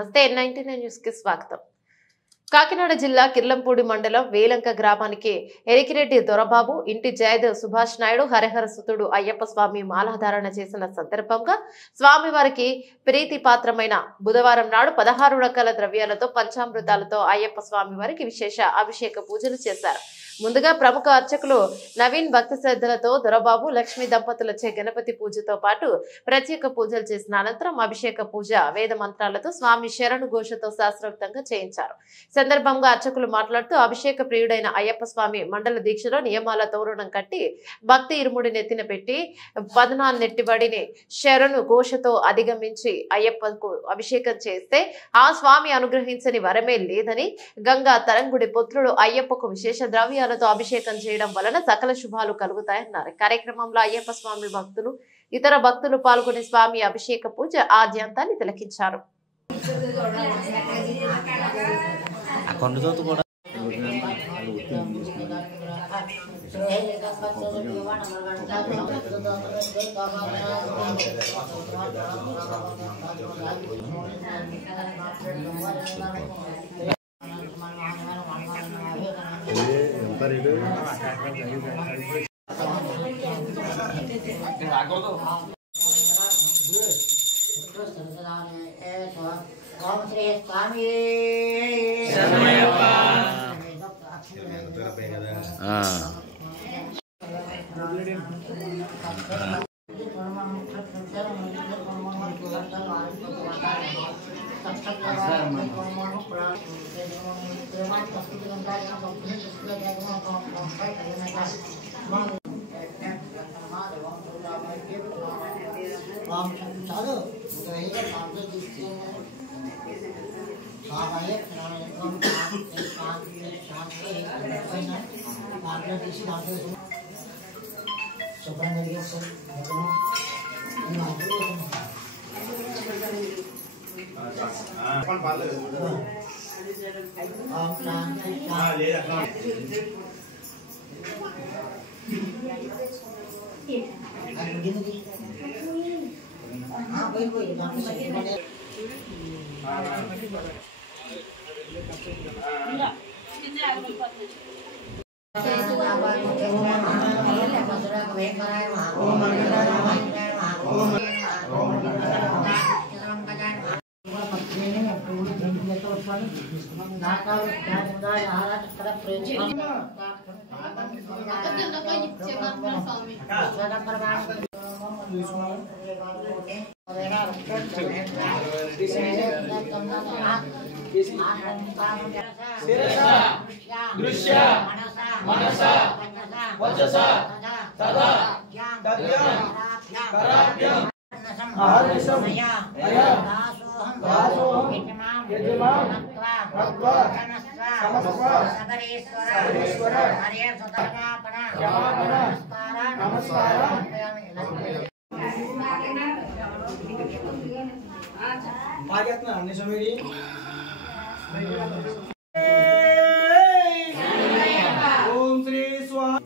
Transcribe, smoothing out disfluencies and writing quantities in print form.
నమస్తే N99 news కి స్వాగతం. కాకినాడ జిల్లా కిర్లంపూడి మండలం వేలంక గ్రామానికి ఎరికిరెడ్డి దొరబాబు ఇంటి జయదేవ్ సుభాష్ నాయుడు హరిహర సుతుడు అయ్యప్ప స్వామి మాలాధారణ చేసిన సందర్భంగా స్వామివారికి ప్రీతిపాత్రమైన బుధవారం నాడు 16 రకాల ద్రవ్యాలతో పంచామృతాలతో అయ్యప్ప స్వామివారికి విశేష అభిషేక పూజలు చేశారు. ముందుగా ప్రముఖ అర్చకులు నవీన్ భక్తి శ్రద్ధలతో దొరబాబు లక్ష్మీ దంపతులచే గణపతి పూజతో పాటు ప్రత్యేక పూజలు చేసిన అనంతరం అభిషేక పూజ వేద మంత్రాలతో స్వామి శరణు ఘోషతో శాస్త్రోక్తంగా చేయించారు. సందర్భంగా అర్చకులు మాట్లాడుతూ అభిషేక ప్రియుడైన అయ్యప్ప స్వామి మండల దీక్షలో నియమాల తోరణం కట్టి భక్తి ఇరుముడి నెత్తిన పెట్టి 14 నెట్టిబడిని శరణు ఘోషతో అధిగమించి అయ్యప్పకు అభిషేకం చేస్తే ఆ స్వామి అనుగ్రహించని వరమే లేదని గంగా తరంగుడి పుత్రుడు అయ్యప్పకు విశేష ద్రవ్యాలతో అభిషేకం చేయడం వలన సకల శుభాలు కలుగుతాయన్నారు. కార్యక్రమంలో అయ్యప్ప స్వామి భక్తులు ఇతర భక్తులు పాల్గొని స్వామి అభిషేక పూజ ఆద్యంతాన్ని తిలకించారు. ఓం శ్రీ స్వామి